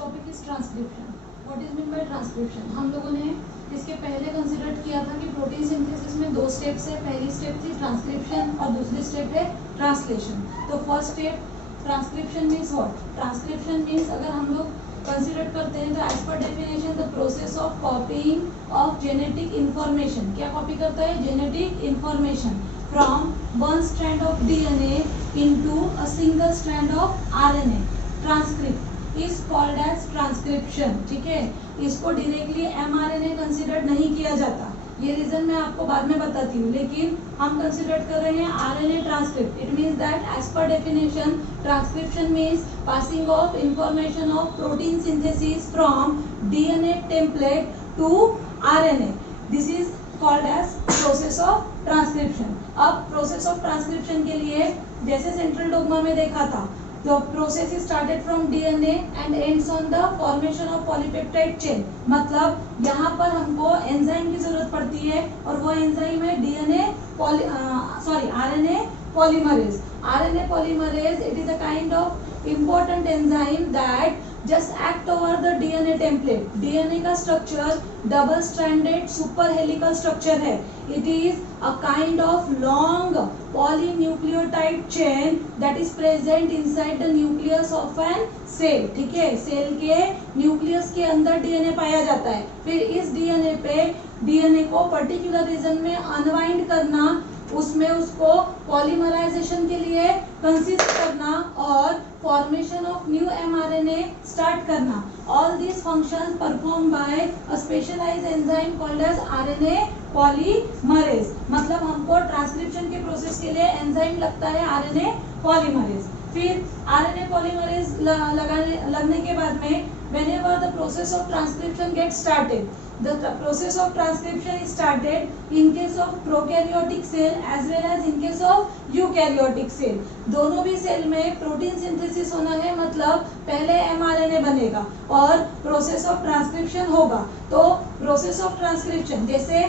Topic is transcription. What is mean by transcription? हम लोगों ने इसके पहले कंसिडर किया था कि प्रोटीन सिंथेसिस में दो स्टेप्स है. पहली स्टेप थी ट्रांसक्रिप्शन और दूसरी स्टेप है ट्रांसलेशन. तो first step transcription means what? Transcription means अगर हम लोग कंसिडर करते हैं तो as per definition the process of copying of genetic information. क्या कॉपी करता है? Genetic information from one strand of DNA into a single strand of RNA. Transcript is called as transcription. ठीक है, इसको डायरेक्टली एमआरएनए कंसिडर नहीं किया जाता. ये रीजन मैं आपको बाद में बताती हूँ, लेकिन हम कंसिडर कर रहे हैं RNA transcript. It means that as per definition transcription means passing of information of protein synthesis from DNA template to RNA. This is called as process of transcription. अब प्रोसेस ऑफ ट्रांसक्रिप्शन के लिए जैसे central dogma में देखा था, the process is started from DNA and ends on the formation of polypeptide chain. मतलब यहाँ पर हमको एंजाइम की जरूरत पड़ती है और वो एंजाइम है RNA polymerase. RNA polymerase, it is a kind of important enzyme that just act over the DNA template. DNA का structure double stranded super helical structure है. It is a kind of long polynucleotide chain that is present inside the nucleus of an cell. ठीक है, cell के nucleus के अंदर DNA पाया जाता है. फिर इस डीएनए को पर्टिकुलर रीजन में अनवाइंड करना, उसमें उसको पॉलीमराइजेशन के लिए कंसिस्ट करना और formation of new mRNA start करना. All this functions perform by a specialised enzyme called as RNA polymerase. मतलब हमको ट्रांसक्रिप्शन के प्रोसेस के लिए एंजाइम लगता है आरएनए पॉलीमरेज. फिर आरएनए पॉलीमरेज लगने के बाद में whenever the process of transcription gets started, the process of transcription is started in case of prokaryotic cell as well as in case of eukaryotic cell. दोनों भी cell में protein synthesis होना है, मतलब पहले एमआरएनए बनेगा और प्रोसेस ऑफ ट्रांसक्रिप्शन होगा. तो प्रोसेस ऑफ ट्रांसक्रिप्शन जैसे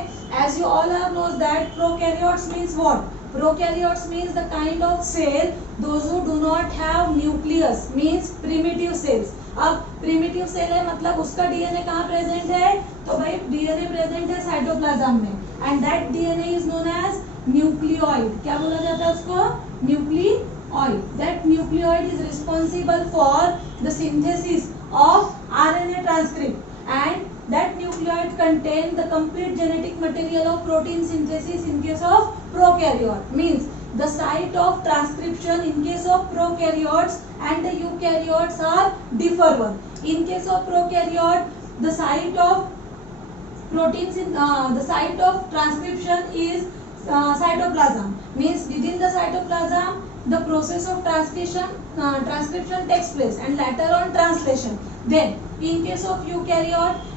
as you all have knows that prokaryotes means what? Prokaryotes means the kind of cell those who do not have nucleus means primitive cells. अब primitive cell है मतलब उसका DNA कहाँ present है? तो भाई DNA present है साइटोप्लाज्म में and that DNA is known as nucleoid. क्या बोला जाता है उसको? Nucleoid. That nucleoid is responsible for the synthesis of RNA transcript and that nucleoid contain the complete genetic material of protein synthesis in case of prokaryote. Means the site of transcription in case of prokaryotes and the eukaryotes are differ one. In case of prokaryote, the site of transcription is cytoplasm. Means within the cytoplasm the process of transcription takes place and later on translation. Then in case of eukaryote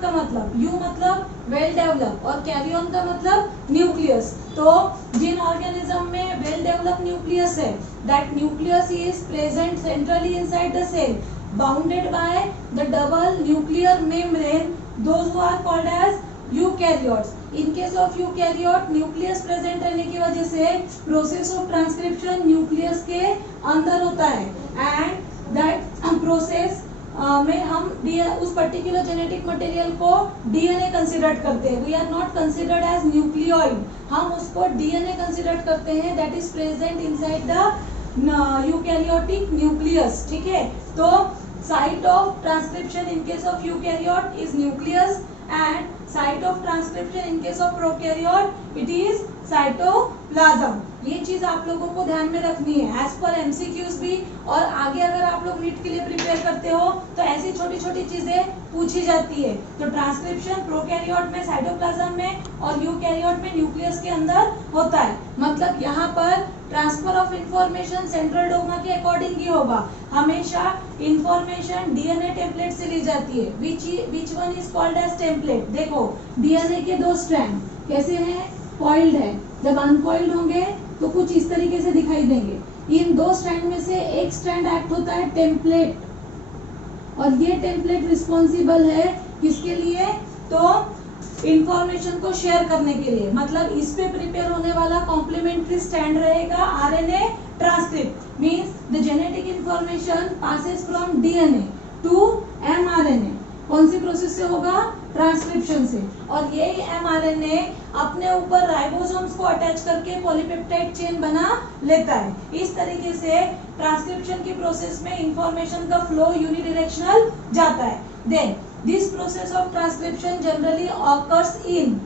का मतलब you मतलब well develop और carrion का मतलब nucleus. तो जिन organism में well develop nucleus है, that nucleus is present centrally inside the cell bounded by the double nuclear membrane. Those who are called as eukaryotes. In case of eukaryote nucleus present रहने की वजह से process of transcription nucleus के अंदर होता है and that process में हम उस पर्टिकुलर जेनेटिक मटेरियल को डीएनए कंसिडर करते हैं. We are not considered as nucleoid. हम उसको डीएनए कंसिडर करते हैं that is present inside the eukaryotic nucleus. ठीक है, तो site of transcription in case of eukaryote is nucleus and site of transcription in case of prokaryote it is cytoplasm. ये चीज आप लोगों को ध्यान में रखनी है एज पर एमसीक्यूज भी. और आगे अगर आप लोग नीट के लिए प्रिपेयर करते हो तो ऐसी छोटी छोटी चीजें पूछी जाती है. तो ट्रांसक्रिप्शन प्रोकैरियोट में साइटोप्लाज्म में और यूकैरियोट में न्यूक्लियस के अंदर होता है. मतलब यहाँ पर transfer of information central dogma के अकॉर्डिंग ही होगा. हमेशा इंफॉर्मेशन डीएनए टेम्पलेट से ली जाती है. Which one is called as template? देखो डीएनए के दो स्ट्रैंड कैसे हैं? कॉइल्ड है. जब अनकॉइल्ड होंगे तो कुछ इस तरीके से दिखाई देंगे. इन दो स्ट्रैंड में से एक स्ट्रैंड एक्ट होता है टेम्पलेट और ये टेम्पलेट रिस्पॉन्सिबल है किसके लिए? तो इंफॉर्मेशन को शेयर करने के लिए. मतलब इस पे प्रिपेयर होने वाला कॉम्प्लीमेंट्री स्ट्रैंड रहेगा RNA transcript. Means the genetic information passes from DNA to mRNA। कौन सी प्रोसेस से होगा? ट्रांसक्रिप्शन से। और ये mRNA अपने ऊपर राइबोसोम्स को अटैच करके पॉलीपेप्टाइड चेन बना लेता है। इस तरीके से ट्रांसक्रिप्शन की प्रोसेस में इंफॉर्मेशन का फ्लो यूनिडायरेक्शनल जाता है। Then this process of transcription generally occurs in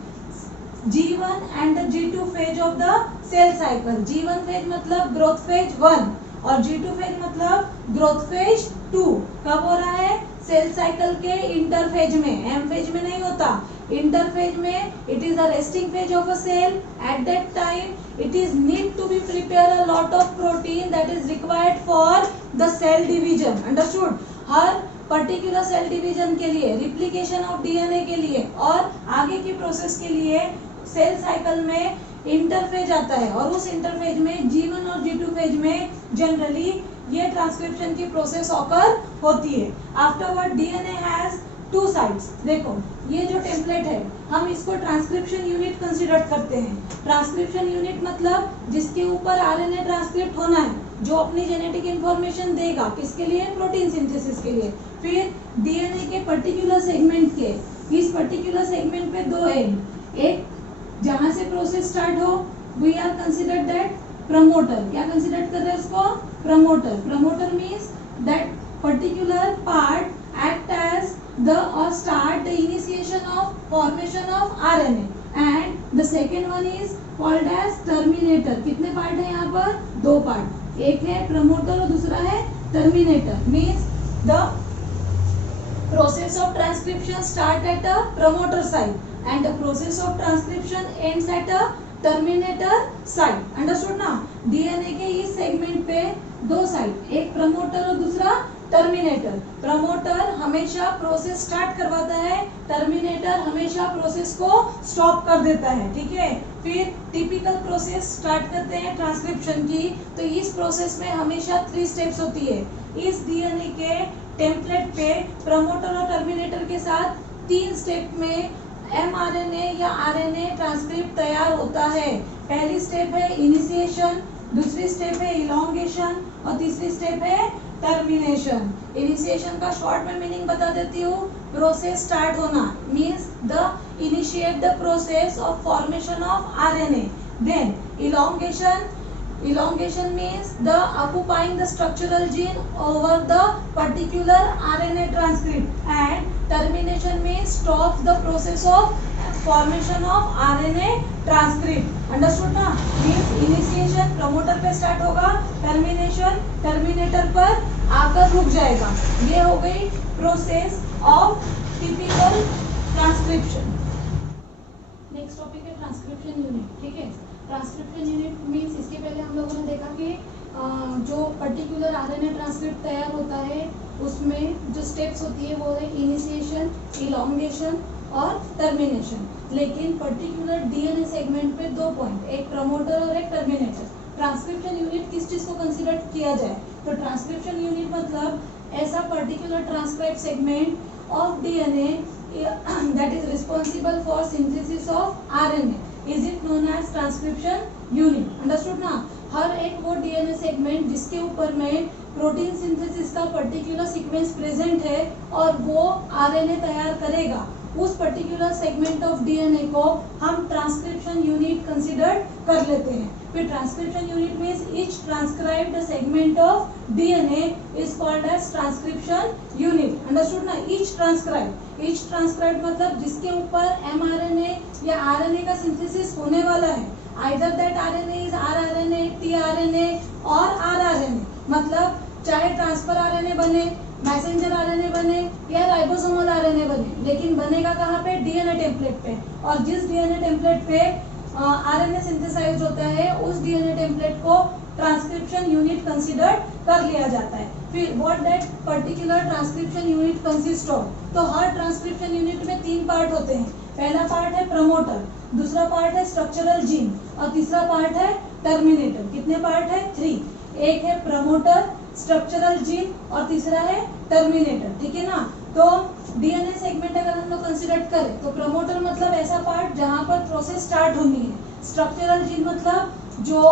G1 and the G2 phase of the cell cycle। G1 phase मतलब growth phase 1 और G2 phase मतलब growth phase 2। कब हो रहा है? सेल साइकिल के इंटर फेज में, एम फेज में नहीं होता, इंटर फेज में। It is the resting phase of a cell. At that time it is need to be prepare a lot of protein that is required for the cell division. Understood? हर particular cell division के लिए, replication of DNA के लिए और आगे की process के लिए सेल साइकिल में इंटरफेज आता है। और उस इंटरफेज में G1 और G2 फेज में जनरली ये ट्रांसक्रिप्शन की प्रोसेस ऑकर होती है। Afterward DNA has two sides. देखो ये जो टेम्पलेट है हम इसको ट्रांसक्रिप्शन यूनिट कंसीडर करते हैं। ट्रांसक्रिप्शन यूनिट मतलब जिसके ऊपर आरएनए ट्रांसक्रिप्ट होना है, जो अपनी जेनेटिक इंफॉर्मेशन देगा। किसके लिए? प्रोटीन सिंथेसिस के लिए। फिर डीएनए के पर्टिकुलर सेगमेंट के, इस पर्टिकुलर सेगमेंट पे दो एंड, एक जहां से प्रोसेस स्टार्ट हो, we are consider that promoter. क्या कंसिडर कर रहे हैं उसको? Promoter. Promoter means that particular part act as the और start the initiation of formation of RNA. And the second one is called as terminator. कितने part है यहाँ पर? दो पार्ट, एक है प्रमोटर और दूसरा है terminator. Means the process of transcription start at a promoter site and the process of transcription ends at a terminator site। understood ना? डीएनए के इस सेगमेंट पे दो साइट, एक प्रमोटर और दूसरा टर्मिनेटर। प्रमोटर हमेशा प्रोसेस स्टार्ट करवाता है, टर्मिनेटर हमेशा प्रोसेस को स्टॉप कर देता है। ठीक है? फिर टिपिकल प्रोसेस स्टार्ट करते हैं ट्रांसक्रिप्शन की, तो इस प्रोसेस में हमेशा 3 स्टेप्स होती है। इस डीएनए के टेम्पलेट पे प्रमोटर और टर्मिनेटर के साथ 3 स्टेप में mRNA या RNA ट्रांसक्रिप्ट तैयार होता है। पहली स्टेप है इनिशिएशन, दूसरी स्टेप है इलॉन्गेशन और तीसरी स्टेप है टर्मिनेशन। इनिशिएशन का शॉर्ट में मीनिंग बता देती हूँ। प्रोसेस स्टार्ट होना means the initiate the process of formation of RNA. Then elongation means the occupying the structural gene over the particular RNA transcript, and termination means stops the process of formation of RNA transcript। understood ना? means initiation promoter पे start होगा, termination terminator पर आकर रुक जाएगा। ये हो गई process of typical transcription. Next topic है ट्रांसक्रिप्शन यूनिट। ठीक है? ट्रांसक्रिप्शन यूनिट मीन्स इसके पहले हम लोगों ने देखा कि जो पर्टिकुलर आरएनए ट्रांसक्रिप्ट तैयार होता है उसमें जो स्टेप्स होती है वो है इनिशिएशन, इलॉन्गेशन और टर्मिनेशन। लेकिन पर्टिकुलर डीएनए सेगमेंट पे 2 पॉइंट, एक प्रमोटर और एक टर्मिनेटर। ट्रांसक्रिप्शन यूनिट किस चीज को कंसीडर किया जाए? तो ट्रांसक्रिप्शन यूनिट मतलब ऐसा particular transcribe segment of DNA that is responsible for synthesis of RNA is it known as transcription unit. Understood ना? हर एक वो डीएनए सेगमेंट जिसके ऊपर में प्रोटीन सिंथेसिस का पर्टिकुलर सीक्वेंस प्रेजेंट है और वो आरएनए तैयार करेगा, उस पर्टिकुलर सेगमेंट ऑफ डीएनए को हम ट्रांसक्रिप्शन यूनिट कंसीडर कर लेते हैं। फिर transcription unit means each transcribed segment of DNA is called as transcription unit. Understood ना? ईच ट्रांसक्राइब्ड मतलब जिसके ऊपर एमआरएनए या आरएनए का सिंथेसिस होने वाला है। Either that RNA is rRNA, tRNA और आरआरएनए। मतलब चाहे ट्रांसफर आरएनए बने, मैसेंजर आरएनए बने या राइबोसोमल आरएनए बने, लेकिन बनेगा कहाँ पे? डीएनए टेम्पलेट पे। और जिस डीएनए टेम्पलेट पे आरएनए सिंथेसाइज होता है उस डीएनए टेम्पलेट को ट्रांसक्रिप्शन यूनिट कंसीडर कर लिया जाता है। फिर what that particular transcription unit consist of? तो हर ट्रांसक्रिप्शन यूनिट में 3 पार्ट होते हैं। पहला पार्ट है प्रमोटर, दूसरा पार्ट है स्ट्रक्चरल जीन और तीसरा पार्ट है टर्मिनेटर। कितने पार्ट है? 3। एक है प्रमोटर, स्ट्रक्चरल जीन और तीसरा है टर्मिनेटर। ठीक है ना? तो डीएनए सेगमेंट अगर हम लोग कंसीडर करें तो प्रमोटर मतलब ऐसा पार्ट जहां पर प्रोसेस स्टार्ट होनी है। स्ट्रक्चरल जीन मतलब जो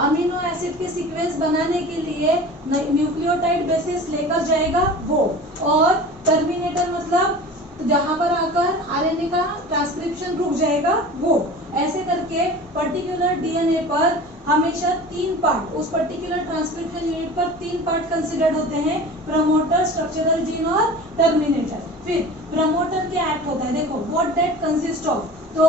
अमीनो एसिड के सीक्वेंस बनाने के लिए न्यूक्लियोटाइड बेसिस लेकर जाएगा वो। और टर्मिनेटर मतलब जहां पर आकर आरएनए का ट्रांसक्रिप्शन रुक जाएगा वो। ऐसे करके पर्टिकुलर डीएनए पर हमेशा 3 पार्ट, उस पर्टिकुलर ट्रांसक्रिप्शन यूनिट पर 3 पार्ट कंसिडर्ड होते हैं, प्रमोटर, स्ट्रक्चरल जीन और टर्मिनेटर। फिर प्रमोटर क्या एक्ट होता है, देखो व्हाट दैट कंसिस्ट ऑफ। तो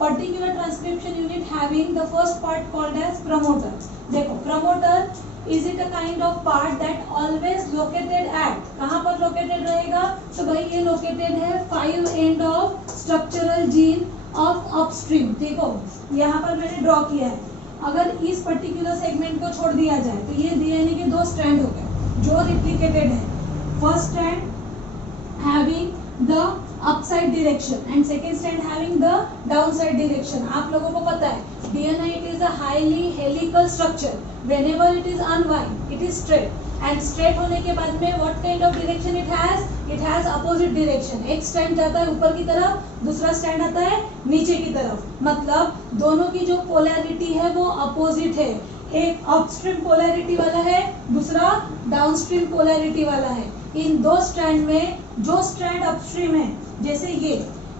particular transcription unit having the first part called as promoter. देखो promoter is it a kind of part that always located at, कहाँ पर लोकेटेड रहेगा, तो भाई ये लोकेटेड है 5 end of structural gene of upstream. देखो यहाँ पर मैंने ड्रॉ किया है, अगर इस पर्टिकुलर सेगमेंट को छोड़ दिया जाए तो ये डीएनए के 2 स्ट्रैंड हो गए जो रिप्लिकेटेड है। First strand having the upside direction and second strand having the downside direction. आप लोगों को पता है DNA it is a highly helical structure, whenever it is unwind it is straight, and straight होने के बाद में what kind of direction it has opposite direction. एक स्ट्रैंड जाता है ऊपर की तरफ, दूसरा स्ट्रैंड आता है नीचे की तरफ, मतलब दोनों की जो पोलैरिटी है वो अपोजिट है, एक अपस्ट्रीम पोलैरिटी वाला है, दूसरा डाउनस्ट्रीम पोलैरिटी वाला है। इन 2 स्ट्रैंड में जो स्ट्रैंड अपस्ट्रीम है, जैसे ये,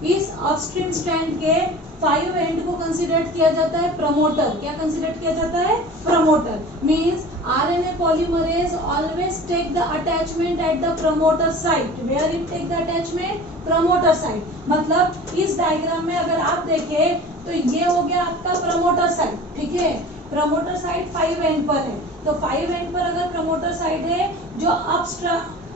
इस अपस्ट्रीम स्ट्रैंड के 5 एंड को कंसीडर किया जाता है प्रमोटर। क्या कंसीडर किया जाता है, promoter. Means RNA polymerase always take the attachment at the promoter site. Where it take the attachment, promoter site. मतलब इस डायग्राम में अगर आप देखें तो ये हो गया आपका प्रमोटर साइट, ठीक है। प्रमोटर साइट 5 एंड पर है, तो 5 एंड पर अगर प्रमोटर साइट है जो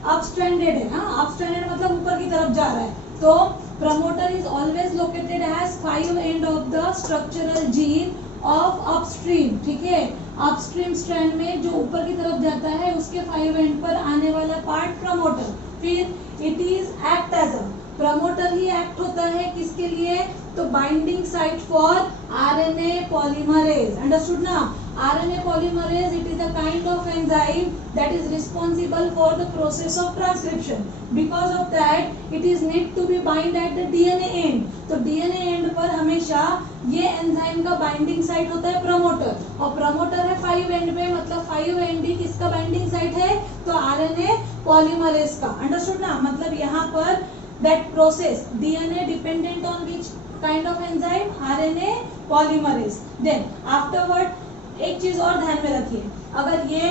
अपस्ट्रैंडेड है, हाँ अपस्ट्रैंडेड मतलब ऊपर की तरफ जा रहा है, तो promoter is always located as 5 end of the structural gene of upstream, ठीक है। अपस्ट्रीम स्ट्रैंड में जो ऊपर की तरफ जाता है उसके 5 एंड पर आने वाला पार्ट प्रमोटर। फिर it is act as a, promoter ही एक्ट होता है किसके लिए, तो binding site for RNA polymerase. Understood ना। RNA polymerase, it is a kind of enzyme that is responsible for the process of transcription. Because of that, it is need to be bind at the DNA end. तो DNA end पर हमेशा ये enzyme का binding site होता है promoter, और promoter है 5 and पे, मतलब 5 एंड भी किसका बाइंडिंग साइट है, तो RNA polymerase का। अंडरस्टूड ना। मतलब यहाँ पर that process DNA dependent on which kind of enzyme, RNA polymerase. Then afterward एक चीज और ध्यान में रखिए, अगर ये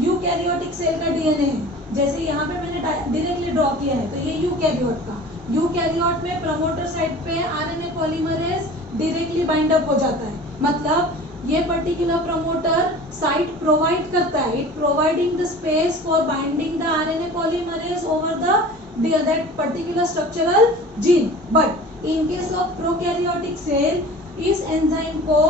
यूकैरियोटिक सेल का डीएनए है, जैसे यहाँ पे मैंने डायरेक्टली ड्रॉ किया है, तो ये यूकैरियोट का, यूकैरियोट में प्रमोटर साइट पे RNA polymerase directly bind up हो जाता है। मतलब ये पर्टिकुलर प्रमोटर साइट प्रोवाइड करता है, it providing the space for binding the RNA polymerase over the that particular structural gene. But in case of prokaryotic cell, इस enzyme को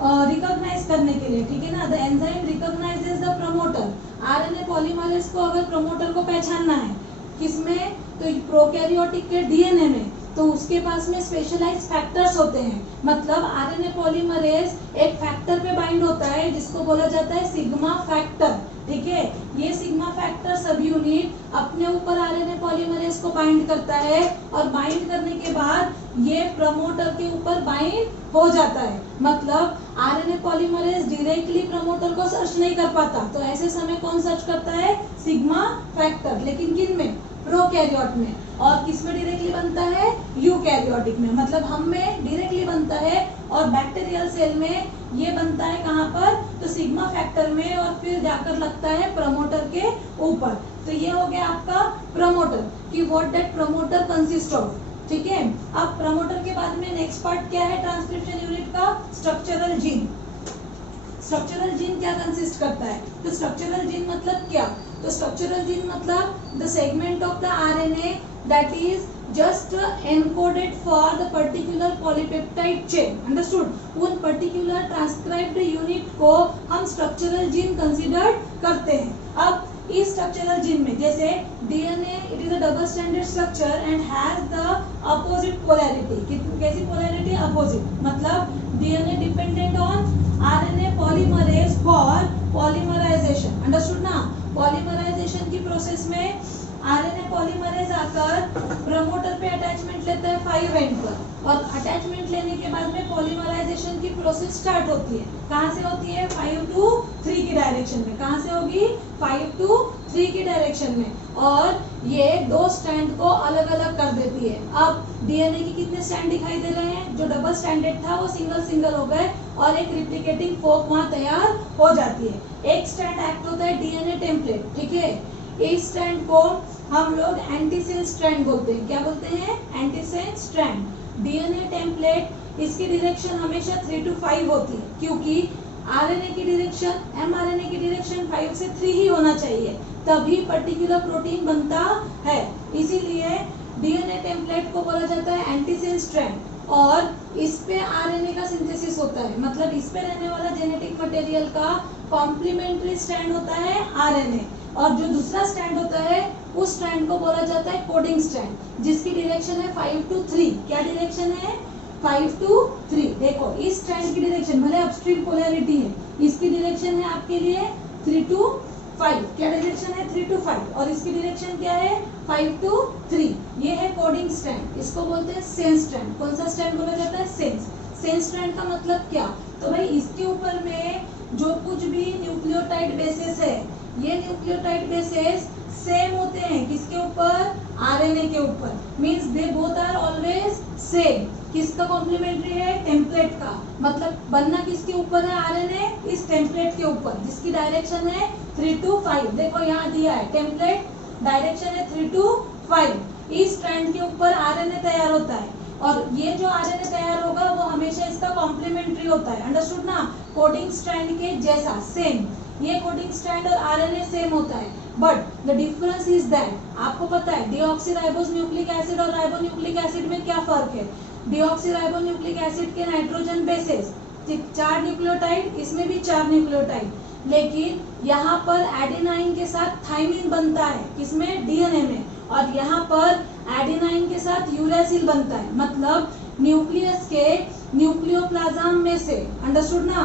recognise करने के लिए, ठीक है ना, the enzyme recognises the promoter. RNA polymerase को अगर प्रमोटर को पहचानना है किसमें, तो प्रोकैरियोटिक के डीएनए में, तो उसके पास में स्पेशलाइज्ड फैक्टर्स होते हैं। मतलब आरएनए पॉलीमरेज एक फैक्टर पे बाइंड होता है जिसको बोला जाता है सिग्मा फैक्टर, ठीक है। ये सिग्मा फैक्टर सब यूनिट अपने ऊपर आरएनए पॉलीमरेज को बाइंड करता है, और बाइंड करने के बाद ये प्रमोटर के ऊपर बाइंड हो जाता है। मतलब आरएनए पॉलीमरेज डायरेक्टली प्रमोटर को सर्च नहीं कर पाता, तो ऐसे समय कौन सर्च करता है, सिग्मा फैक्टर। लेकिन किन में, प्रोकैरियोट में। और किस में डायरेक्टली बनता है, यूकैरियोटिक में। मतलब हम में डायरेक्टली बनता है, और बैक्टीरियल सेल में ये बनता है कहाँ पर, तो सिग्मा फैक्टर में, और फिर जाकर लगता है प्रमोटर के ऊपर। तो ये हो गया आपका प्रमोटर कि what that promoter consist of, ठीक है। अब प्रमोटर के बाद में नेक्स्ट पार्ट क्या है ट्रांसक्रिप्शन यूनिट का, स्ट्रक्चरल जीन। स्ट्रक्चरल जीन क्या कंसिस्ट करता है, तो स्ट्रक्चरल जीन मतलब क्या, तो स्ट्रक्चरल जीन मतलब the segment of the RNA that is just encoded for the particular polypeptide chain. Understood. उन पर्टिकुलर ट्रांसक्राइब्ड यूनिट को हम स्ट्रक्चरल जीन कंसीडर करते हैं। अब इस स्ट्रक्चरल जीन में जैसे DNA it is a double stranded structure and has the opposite polarity. कैसी पोलैरिटी, अपोजिट। मतलब DNA dependent on RNA polymerase for polymerisation. Understood ना। पॉलीमराइजेशन की प्रोसेस में आरएनए पॉलीमरेज आकर प्रमोटर पे अटैचमेंट लेता है 5 एंड पर, और अटैचमेंट लेने के बाद में पॉलीमराइजेशन की प्रोसेस स्टार्ट होती है। कहाँ से होती है, 5 to 3 की डायरेक्शन में। कहाँ से होगी, 5 to 3 की डायरेक्शन में, और ये 2 स्ट्रैंड को अलग अलग कर देती है। अब डीएनए की कितने स्ट्रैंड दिखाई दे रहे हैं? जो डबल स्ट्रैंडेड था वो सिंगल सिंगल हो गए और एक रिप्लिकेटिंग फोक वहां तैयार हो जाती है। एक स्ट्रैंड एक्ट होता है डीएनए टेम्पलेट, ठीक है। इस स्ट्रैंड को हम लोग एंटीसेंस स्ट्रैंड बोलते हैं। क्या बोलते हैं? Antisense strand. डीएनए टेम्पलेट, इसकी डायरेक्शन हमेशा 3 to 5 होती है, क्योंकि आरएनए की डायरेक्शन, एमआरएनए की डायरेक्शन 5 से 3 ही होना चाहिए, तभी पर्टिकुलर प्रोटीन बनता है। इसीलिए डीएनए टेम्पलेट को बोला जाता है एंटीसेंस स्ट्रैंड, और इस पे आरएनए का सिंथेसिस होता है। मतलब इस पे रहने वाला जेनेटिक मटेरियल का कॉम्प्लीमेंट्री स्ट्रैंड होता है आरएनए, और जो दूसरा स्ट्रैंड होता है उस स्ट्रैंड को बोला जाता है कोडिंग स्ट्रैंड, जिसकी डायरेक्शन है 5 to 3। क्या डायरेक्शन है? 5 to 3। देखो इस स्ट्रैंड की डायरेक्शन भले अपस्ट्रीम पोलैरिटी है, इसकी डायरेक्शन है आपके लिए 3 to 5। क्या डायरेक्शन है? 3 to 5, और इसकी डायरेक्शन क्या है? 5 to 3। ये है कोडिंग स्ट्रैंड, इसको बोलते हैं सेंस स्ट्रैंड। कौन सा स्ट्रैंड बोला जाता है? सेंस। सेंस स्ट्रैंड का मतलब क्या? तो भाई इसके ऊपर में जो कुछ भी न्यूक्लियोटाइड बेसेस है, ये न्यूक्लियोटाइड बेसेस सेम होते हैं। किसके ऊपर? आरएनए के ऊपर। Means they both are always same. किसका कॉम्प्लीमेंट्री है? टेम्पलेट का। मतलब बनना किसके ऊपर है? आरएनए इस टेम्पलेट के ऊपर, जिसकी डायरेक्शन है 3 to 5। देखो यहाँ दिया है टेम्पलेट, डायरेक्शन है 3 to 5। इस स्ट्रैंड के ऊपर आरएनए तैयार होता है, और ये जो आरएनए तैयार होगा वो हमेशा इसका कॉम्प्लीमेंट्री होता है। अंडरस्टूड ना? कोडिंग स्ट्रैंड के जैसा सेम। ये कोडिंग स्ट्रैंड और आरएनए सेम होता है, but the difference is that, आपको पता है डीऑक्सीराइबोस न्यूक्लिक एसिड और राइबोन्यूक्लिक एसिड में क्या फर्क है? डीऑक्सीराइबोन्यूक्लिक एसिड के नाइट्रोजन बेसेस 4 न्यूक्लियोटाइड, इसमें भी 4 न्यूक्लियोटाइड, लेकिन यहाँ पर एडेनाइन के साथ थाइमिन बनता है। किसमें? डीएनए में। और यहाँ पर एडेनाइन के साथ यूरेसिल बनता है। मतलब न्यूक्लियस के न्यूक्लियोप्लाज्म में से, अंडरस्टूड ना,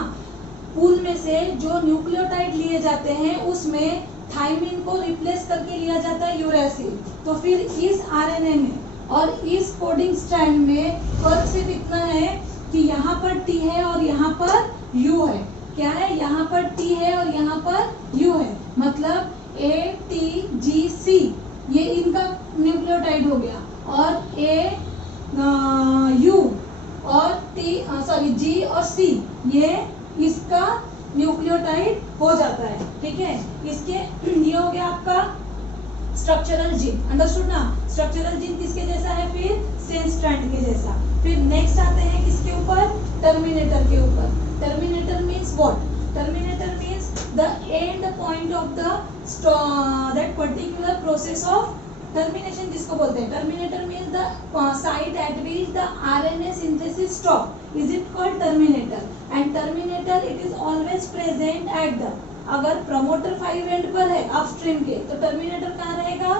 पूल में से जो न्यूक्लियोटाइड लिए जाते हैं उसमें थाइमिन को रिप्लेस करके लिया जाता है यूरेसिल। तो फिर इस आरएनए में और इस कोडिंग स्ट्रैंड में फर्क सिर्फ इतना है कि यहाँ पर टी है और यहाँ पर यू है। क्या है? यहाँ पर टी है और यहाँ पर यू है। मतलब ATGC ये इनका न्यूक्लियोटाइड हो गया, और यू और G और C ये इसका न्यूक्लियोटाइड हो जाता है। ठीक है, इसके ये हो गया आपका स्ट्रक्चरल जीन। अंडरस्टूड ना? स्ट्रक्चरल जीन किसके जैसा है? फिर सेंस स्ट्रैंड के जैसा। फिर नेक्स्ट आते हैं किसके ऊपर? टर्मिनेटर के ऊपर। Terminator means what? Terminator means the end point of the that particular process of termination. किसको बोलते हैं? Terminator means the site eight which the RNA synthesis stop is it called terminator. And terminator it is always present at the, अगर promoter 5 and पर है upstream के, तो terminator कहाँ रहेगा?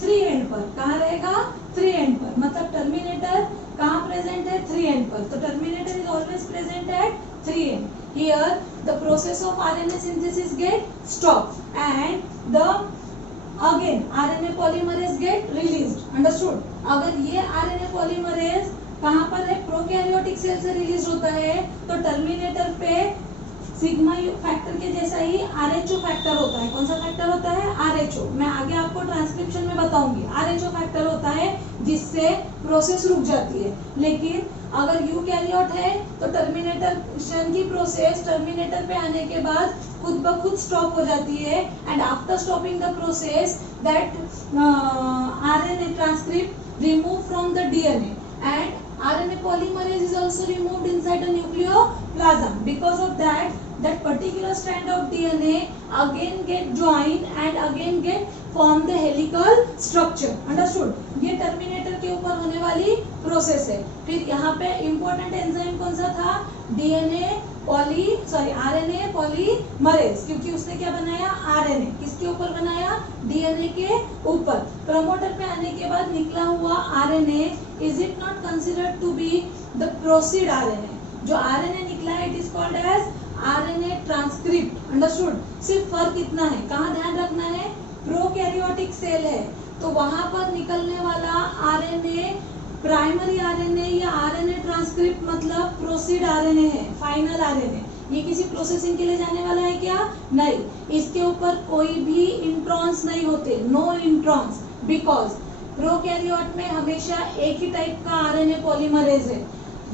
3 एंड पर। कहाँ रहेगा? 3 एंड पर। मतलब टर्मिनेटर कहाँ प्रेजेंट है? 3 एंड पर। तो terminator is always present at 3 end. Here the process of RNA synthesis get stop and the again RNA polymerase get released. Understood? अगर ये आरएनए पॉलीमरेज कहाँ पर है? प्रोकैरियोटिक सेल से रिलीज होता है, तो टर्मिनेटर पे सिग्मा फैक्टर के जैसा ही आरएचओ फैक्टर होता है। कौन सा फैक्टर होता है? आरएचओ। मैं आगे आपको ट्रांसक्रिप्शन में बताऊंगी। आरएचओ फैक्टर होता है जिससे प्रोसेस रुक जाती है। लेकिन अगर यूकैरियोट है तो टर्मिनेशन की प्रोसेस टर्मिनेटर पे आने के बाद खुद ब खुद स्टॉप हो जाती है, and after stopping the process that RNA transcript remove from the DNA and RNA polymerase is also removed inside the nucleoplasm. Because of that, that particular strand of DNA again get joined and again get form the helical structure. Understood? ये terminator के ऊपर होने वाली process है। फिर यहाँ पे important enzyme कौन सा था? आरएनए पॉलीमरेज, क्योंकि उसने क्या बनाया? आरएनए। किसके ऊपर बनाया? डीएनए के ऊपर। प्रमोटर पे आने के बाद निकला हुआ RNA is it not considered to be the proceed RNA? जो आरएनए निकला है it is called as RNA transcript. Understood? सिर्फ फर्क इतना है, कहाँ ध्यान रखना है? प्रोकैरियोटिक सेल है तो वहां पर निकलने वाला आरएनए प्राइमरी आरएनए या आरएनए ट्रांसक्रिप्ट मतलब प्रोसीड आरएनए है, फाइनल आरएनए। ये किसी प्रोसेसिंग के लिए जाने वाला है क्या? नहीं, इसके ऊपर कोई भी इंट्रॉन्स नहीं होते, नो इंट्रॉन्स, बिकॉज प्रोकैरियोट में हमेशा एक ही टाइप का आरएनए पॉलीमरेज है।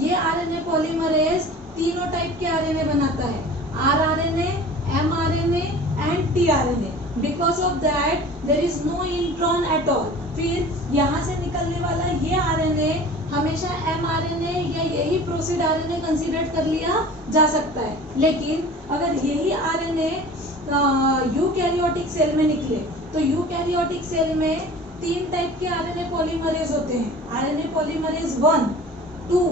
ये आरएनए पॉलीमरेज तीनों टाइप के आरएनए बनाता है, rRNA, mRNA and tRNA. Because of that there is no intron at all. फिर यहाँ से निकलने वाला ये आरएनए हमेशा एमआरएनए या यही प्रोसीड आरएनए कंसीडर कर लिया जा सकता है। लेकिन अगर यही आरएनए यूकैरियोटिक सेल में निकले तो यूकैरियोटिक सेल में 3 टाइप के आरएनए पॉलीमरेज होते हैं, RNA polymerase 1, 2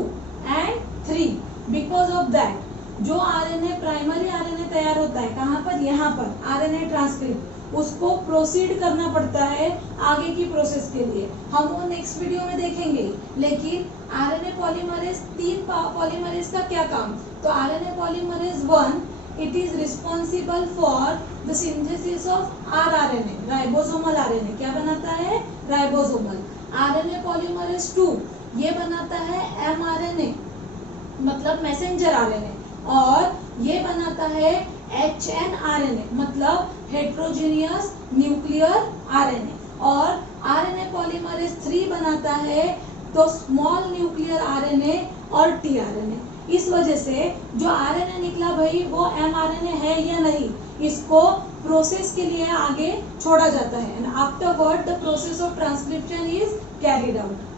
and 3। Because of that जो आरएनए प्राइमरी आरएनए तैयार होता है कहाँ पर? यहाँ पर आरएनए ट्रांसक्रिप्ट, उसको प्रोसीड करना पड़ता है आगे की प्रोसेस के लिए। हम वो नेक्स्ट वीडियो में देखेंगे। लेकिन आरएनए पॉलीमरेज 3 पॉलीमरेज का क्या काम? तो RNA polymerase 1 it is responsible for the synthesis of rRNA, ribosomal RNA. क्या बनाता है? राइबोसोमल। आरएनए पॉलीमरेज 2 ये बनाता है एमआरएनए, मतलब मैसेंजर आरएनए, और ये बनाता है एचएनआरएनए, मतलब हेट्रोजीनियस न्यूक्लियर आरएनए। और आरएनए पॉलीमरेज 3 बनाता है तो स्मॉल न्यूक्लियर आरएनए और टीआरएनए। इस वजह से जो आरएनए निकला भाई वो एमआरएनए है या नहीं, इसको प्रोसेस के लिए आगे छोड़ा जाता है। And afterward the process of transcription is carried out.